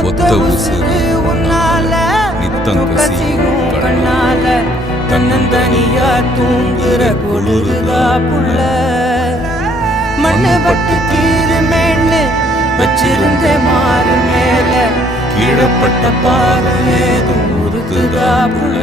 ஒத்த உசுறு உன்னால நித்தம் கசியும் கண்ணால தன்னந்தனியா தூங்குற குளிருதா புள்ள மண்ணு பட்டு கீருமேன்னு வச்சிருந்த மாறு மேல கீழப்பட்ட பாரு ஏதும் உறுத்துதா புள்ள